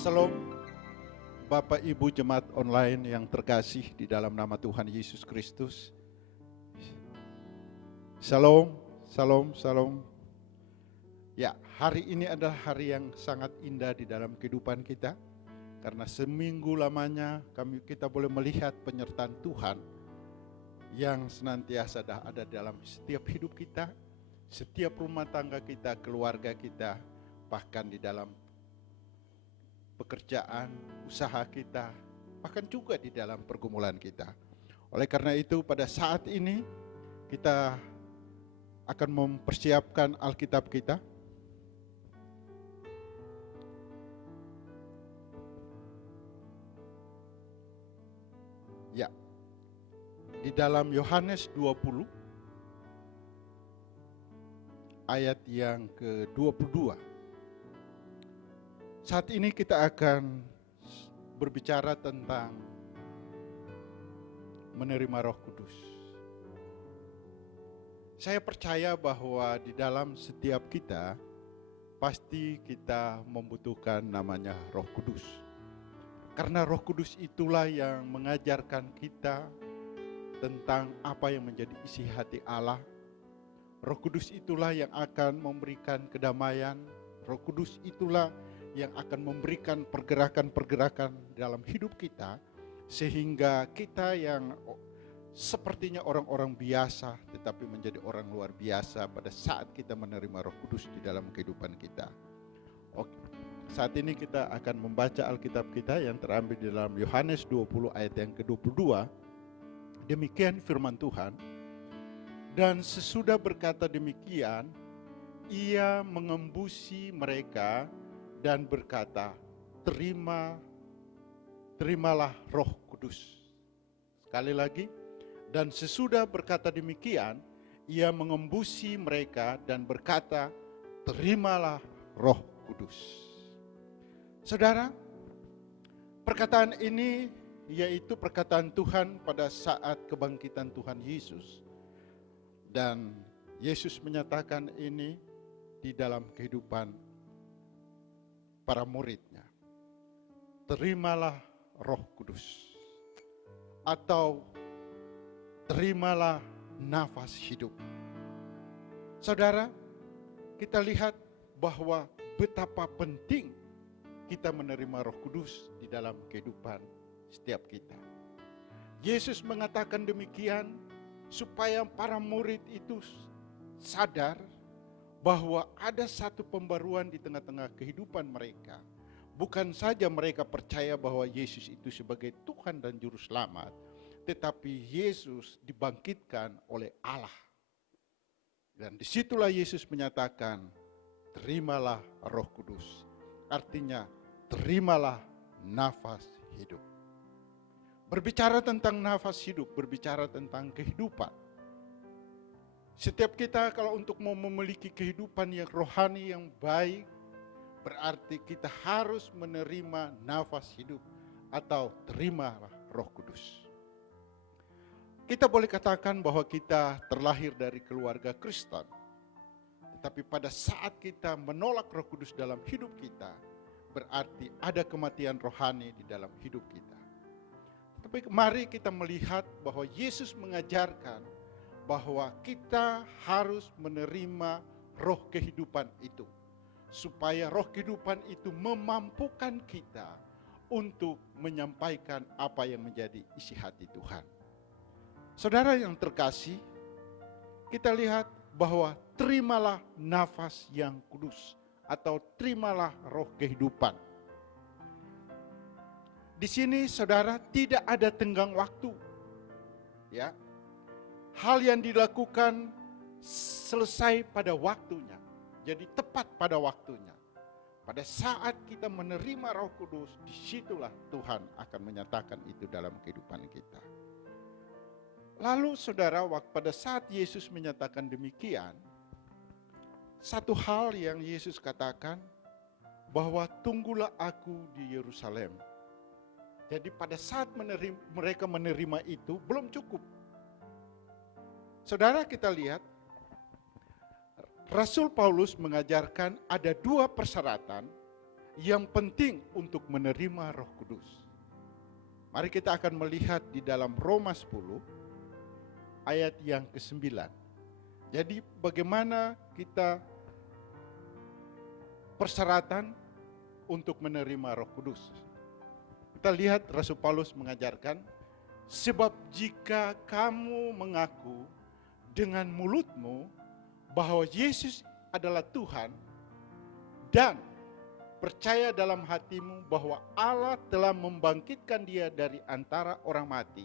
Shalom Bapak Ibu Jemaat Online yang terkasih di dalam nama Tuhan Yesus Kristus. Shalom, shalom, shalom. Ya, hari ini adalah hari yang sangat indah di dalam kehidupan kita. Karena seminggu lamanya kita boleh melihat penyertaan Tuhan yang senantiasa ada dalam setiap hidup kita, setiap rumah tangga kita, keluarga kita, bahkan di dalam pekerjaan, usaha kita, bahkan juga di dalam pergumulan kita. Oleh karena itu pada saat ini kita akan mempersiapkan Alkitab kita. Ya, di dalam Yohanes 20 ayat yang ke-22. Saat ini kita akan berbicara tentang menerima Roh Kudus. Saya percaya bahwa di dalam setiap kita pasti kita membutuhkan namanya Roh Kudus. Karena Roh Kudus itulah yang mengajarkan kita tentang apa yang menjadi isi hati Allah. Roh Kudus itulah yang akan memberikan kedamaian. Roh Kudus itulah yang akan memberikan pergerakan-pergerakan dalam hidup kita, sehingga kita yang sepertinya orang-orang biasa tetapi menjadi orang luar biasa pada saat kita menerima Roh Kudus di dalam kehidupan kita. Oke. Saat ini kita akan membaca Alkitab kita yang terambil di dalam Yohanes 20 ayat yang ke-22. Demikian firman Tuhan. Dan sesudah berkata demikian, ia mengembusi mereka dan berkata, terimalah Roh Kudus. Sekali lagi, dan sesudah berkata demikian, ia mengembusi mereka dan berkata, terimalah Roh Kudus. Saudara, perkataan ini yaitu perkataan Tuhan pada saat kebangkitan Tuhan Yesus. Dan Yesus menyatakan ini di dalam kehidupan para muridnya. Terimalah Roh Kudus, atau terimalah nafas hidup. Saudara, kita lihat bahwa betapa penting kita menerima Roh Kudus di dalam kehidupan setiap kita. Yesus mengatakan demikian supaya para murid itu sadar bahwa ada satu pembaruan di tengah-tengah kehidupan mereka. Bukan saja mereka percaya bahwa Yesus itu sebagai Tuhan dan Juru Selamat, tetapi Yesus dibangkitkan oleh Allah. Dan disitulah Yesus menyatakan, terimalah Roh Kudus. Artinya, terimalah nafas hidup. Berbicara tentang nafas hidup, berbicara tentang kehidupan. Setiap kita kalau untuk mau memiliki kehidupan yang rohani yang baik, berarti kita harus menerima nafas hidup atau terimalah Roh Kudus. Kita boleh katakan bahwa kita terlahir dari keluarga Kristen. Tetapi pada saat kita menolak Roh Kudus dalam hidup kita, berarti ada kematian rohani di dalam hidup kita. Tapi mari kita melihat bahwa Yesus mengajarkan bahwa kita harus menerima roh kehidupan itu. Supaya roh kehidupan itu memampukan kita untuk menyampaikan apa yang menjadi isi hati Tuhan. Saudara yang terkasih, kita lihat bahwa terimalah nafas yang kudus atau terimalah roh kehidupan. Di sini saudara tidak ada tenggang waktu. Ya. Hal yang dilakukan selesai pada waktunya. Jadi tepat pada waktunya. Pada saat kita menerima Roh Kudus, disitulah Tuhan akan menyatakan itu dalam kehidupan kita. Lalu saudara, pada saat Yesus menyatakan demikian, satu hal yang Yesus katakan, bahwa tunggulah aku di Yerusalem. Jadi pada saat mereka menerima itu, belum cukup. Saudara, kita lihat Rasul Paulus mengajarkan ada dua persyaratan yang penting untuk menerima Roh Kudus. Mari kita akan melihat di dalam Roma 10 ayat yang ke-9. Jadi bagaimana kita persyaratan untuk menerima Roh Kudus. Kita lihat Rasul Paulus mengajarkan, sebab jika kamu mengaku dengan mulutmu bahwa Yesus adalah Tuhan dan percaya dalam hatimu bahwa Allah telah membangkitkan dia dari antara orang mati,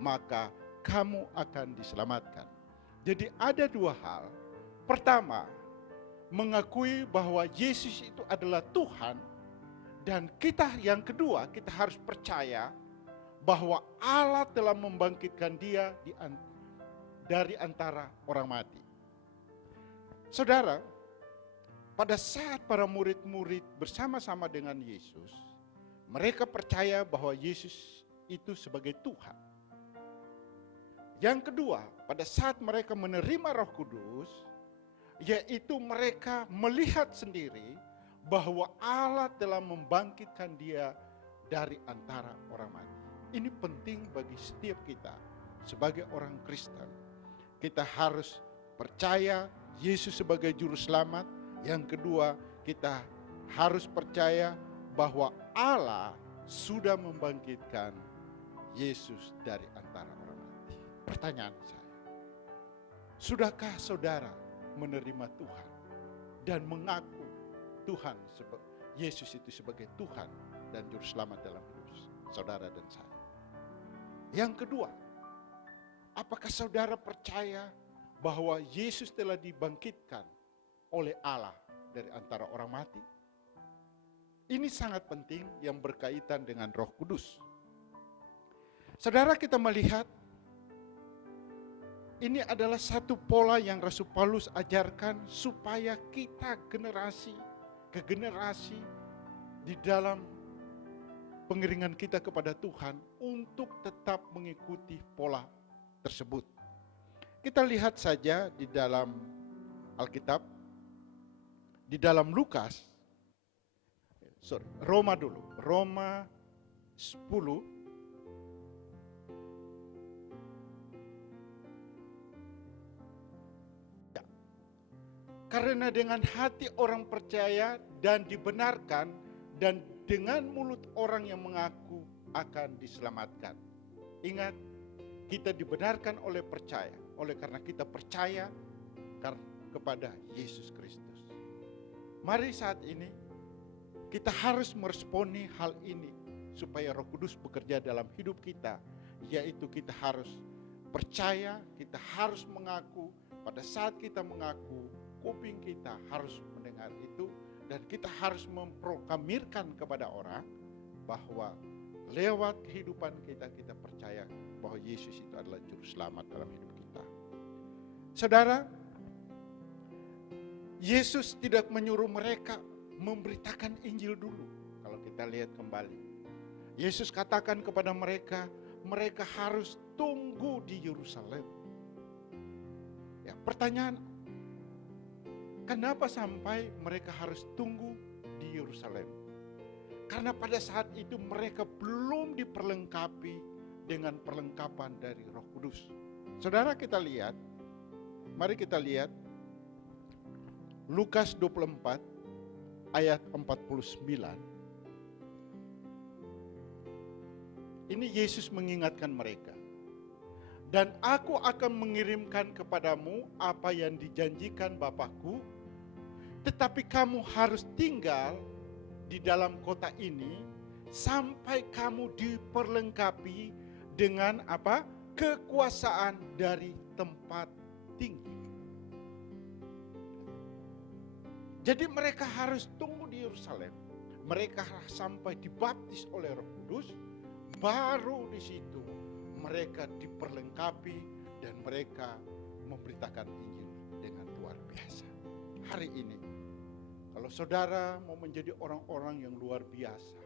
maka kamu akan diselamatkan. Jadi ada dua hal. Pertama, mengakui bahwa Yesus itu adalah Tuhan. Dan yang kedua, kita harus percaya bahwa Allah telah membangkitkan dia dari antara orang mati. Saudara, pada saat para murid-murid bersama-sama dengan Yesus, mereka percaya bahwa Yesus itu sebagai Tuhan. Yang kedua, pada saat mereka menerima Roh Kudus, yaitu mereka melihat sendiri bahwa Allah telah membangkitkan dia dari antara orang mati. Ini penting bagi setiap kita sebagai orang Kristen. Kita harus percaya Yesus sebagai juru selamat. Yang kedua, kita harus percaya bahwa Allah sudah membangkitkan Yesus dari antara orang mati. Pertanyaan saya, sudahkah saudara menerima Tuhan dan mengaku Tuhan, Yesus itu sebagai Tuhan dan juru selamat dalam hidup saudara dan saya? Yang kedua, apakah saudara percaya bahwa Yesus telah dibangkitkan oleh Allah dari antara orang mati? Ini sangat penting yang berkaitan dengan Roh Kudus. Saudara, kita melihat ini adalah satu pola yang Rasul Paulus ajarkan supaya kita generasi ke generasi di dalam pengiringan kita kepada Tuhan untuk tetap mengikuti pola tersebut. Kita lihat saja di dalam Alkitab, di dalam Roma dulu, Roma 10 ya. Karena dengan hati orang percaya dan dibenarkan, dan dengan mulut orang yang mengaku akan diselamatkan. Ingat, kita dibenarkan oleh percaya, oleh karena kita percaya kepada Yesus Kristus. Mari saat ini kita harus meresponi hal ini supaya Roh Kudus bekerja dalam hidup kita, yaitu kita harus percaya, kita harus mengaku. Pada saat kita mengaku, kuping kita harus mendengar itu, dan kita harus memproklamirkan kepada orang bahwa lewat kehidupan kita percaya bahwa Yesus itu adalah juru selamat dalam hidup kita. Saudara, Yesus tidak menyuruh mereka memberitakan Injil dulu. Kalau kita lihat kembali, Yesus katakan kepada mereka, mereka harus tunggu di Yerusalem. Ya, pertanyaan, kenapa sampai mereka harus tunggu di Yerusalem? Karena pada saat itu mereka belum diperlengkapi dengan perlengkapan dari Roh Kudus. Saudara, kita lihat, mari kita lihat Lukas 24 ayat 49. Ini Yesus mengingatkan mereka. Dan aku akan mengirimkan kepadamu apa yang dijanjikan Bapakku, tetapi kamu harus tinggal di dalam kota ini sampai kamu diperlengkapi dengan apa? Kekuasaan dari tempat tinggi. Jadi mereka harus tunggu di Yerusalem. Mereka sampai dibaptis oleh Roh Kudus, baru di situ mereka diperlengkapi dan mereka memberitakan Injil dengan luar biasa. Hari ini, kalau saudara mau menjadi orang-orang yang luar biasa,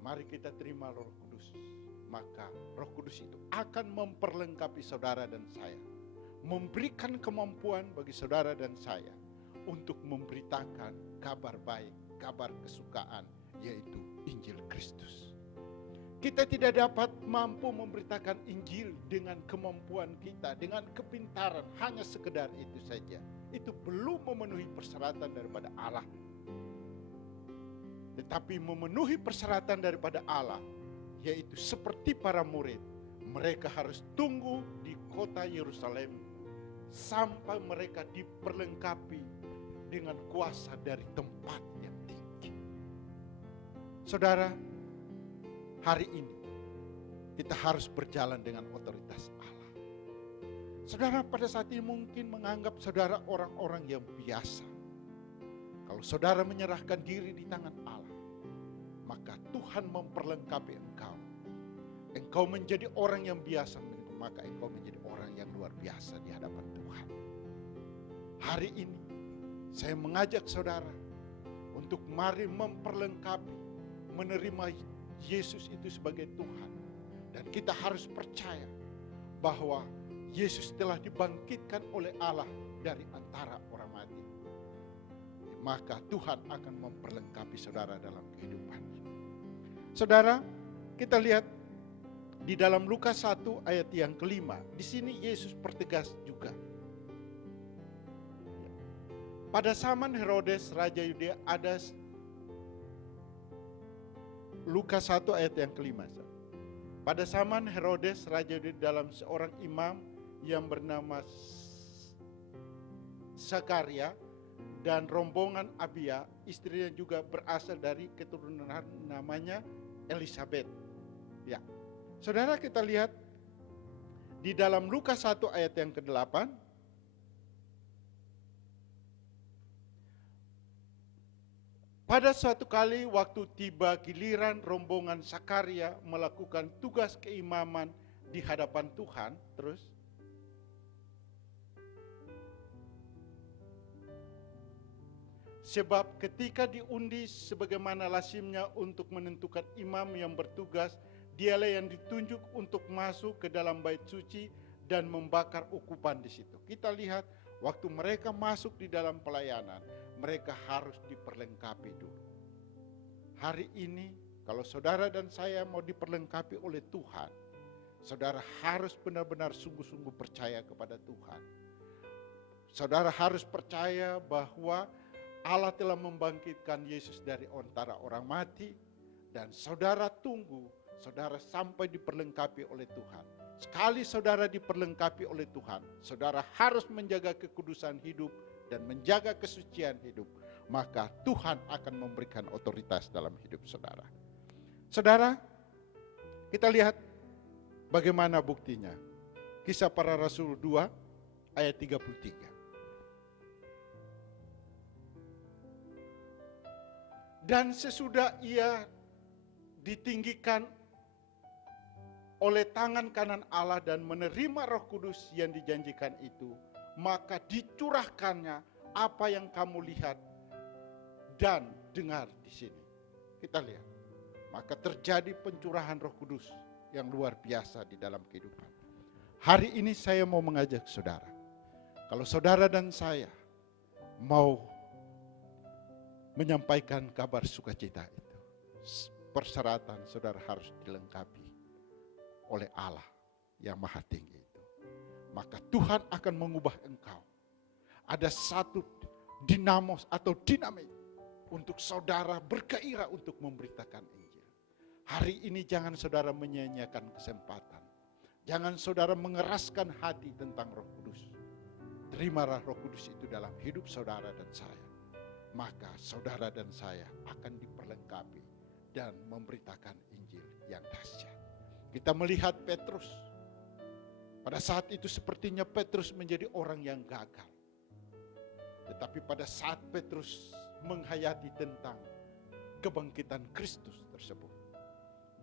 mari kita terima Roh Kudus. Maka Roh Kudus itu akan memperlengkapi saudara dan saya, memberikan kemampuan bagi saudara dan saya untuk memberitakan kabar baik, kabar kesukaan, yaitu Injil Kristus. Kita tidak dapat mampu memberitakan Injil dengan kemampuan kita, dengan kepintaran, hanya sekedar itu saja. Itu belum memenuhi persyaratan daripada Allah. Tetapi memenuhi persyaratan daripada Allah, yaitu seperti para murid, mereka harus tunggu di kota Yerusalem sampai mereka diperlengkapi dengan kuasa dari tempat yang tinggi. Saudara, hari ini kita harus berjalan dengan otoritas Allah. Saudara pada saat ini mungkin menganggap saudara orang-orang yang biasa. Kalau saudara menyerahkan diri di tangan Allah, maka Tuhan memperlengkapi engkau. Engkau menjadi orang yang biasa, maka engkau menjadi orang yang luar biasa di hadapan Tuhan. Hari ini saya mengajak saudara untuk mari memperlengkapi, menerima Yesus itu sebagai Tuhan. Dan kita harus percaya bahwa Yesus telah dibangkitkan oleh Allah dari antara orang mati. Maka Tuhan akan memperlengkapi saudara dalam kehidupan ini. Saudara, kita lihat di dalam Lukas 1 ayat yang kelima. Di sini Yesus pertegas juga. Pada zaman Herodes Raja Yudea ada, Lukas 1 ayat yang kelima. Pada zaman Herodes Raja Yudea, dalam seorang imam yang bernama Zakaria dan rombongan Abia, istrinya juga berasal dari keturunan namanya Elisabet. Ya. Saudara, kita lihat di dalam Lukas 1 ayat yang ke-8. Pada suatu kali waktu tiba giliran rombongan Zakaria melakukan tugas keimaman di hadapan Tuhan, terus sebab ketika diundi sebagaimana lazimnya untuk menentukan imam yang bertugas, dialah yang ditunjuk untuk masuk ke dalam bait suci dan membakar ukupan di situ. Kita lihat waktu mereka masuk di dalam pelayanan, mereka harus diperlengkapi dulu. Hari ini kalau saudara dan saya mau diperlengkapi oleh Tuhan, saudara harus benar-benar sungguh-sungguh percaya kepada Tuhan. Saudara harus percaya bahwa Allah telah membangkitkan Yesus dari antara orang mati, dan saudara tunggu, saudara sampai diperlengkapi oleh Tuhan. Sekali saudara diperlengkapi oleh Tuhan, saudara harus menjaga kekudusan hidup dan menjaga kesucian hidup, maka Tuhan akan memberikan otoritas dalam hidup saudara. Saudara, kita lihat bagaimana buktinya. Kisah Para Rasul 2 ayat 33. Dan sesudah ia ditinggikan oleh tangan kanan Allah dan menerima Roh Kudus yang dijanjikan itu, maka dicurahkannya apa yang kamu lihat dan dengar di sini. Kita lihat, maka terjadi pencurahan Roh Kudus yang luar biasa di dalam kehidupan. Hari ini saya mau mengajak saudara, kalau saudara dan saya mau menyampaikan kabar sukacita itu, persyaratan saudara harus dilengkapi oleh Allah yang Maha Tinggi itu. Maka Tuhan akan mengubah engkau. Ada satu dinamos atau dinamik untuk saudara bergairah untuk memberitakan Injil. Hari ini jangan saudara menyia-nyiakan kesempatan. Jangan saudara mengeraskan hati tentang Roh Kudus. Terimalah Roh Kudus itu dalam hidup saudara dan saya. Maka saudara dan saya akan diperlengkapi dan memberitakan Injil yang dahsyat. Kita melihat Petrus. Pada saat itu sepertinya Petrus menjadi orang yang gagal. Tetapi pada saat Petrus menghayati tentang kebangkitan Kristus tersebut,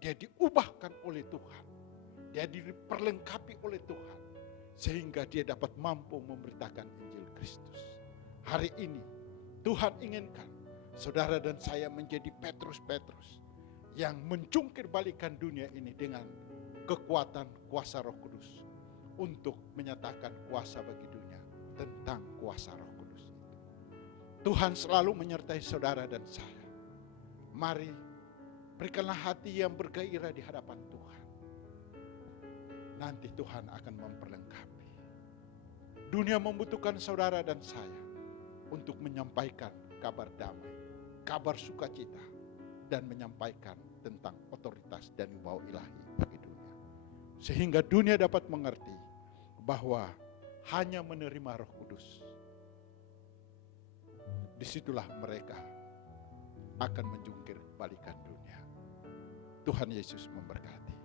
dia diubahkan oleh Tuhan. Dia diperlengkapi oleh Tuhan. Sehingga dia dapat mampu memberitakan Injil Kristus. Hari ini Tuhan inginkan saudara dan saya menjadi Petrus-Petrus yang mencungkir balikan dunia ini dengan kekuatan kuasa Roh Kudus untuk menyatakan kuasa bagi dunia tentang kuasa Roh Kudus itu. Tuhan selalu menyertai saudara dan saya. Mari berikanlah hati yang bergairah di hadapan Tuhan. Nanti Tuhan akan memperlengkapi. Dunia membutuhkan saudara dan saya untuk menyampaikan kabar damai, kabar sukacita, dan menyampaikan tentang otoritas dan wibawa ilahi bagi dunia. Sehingga dunia dapat mengerti bahwa hanya menerima Roh Kudus, disitulah mereka akan menjungkir balikan dunia. Tuhan Yesus memberkati.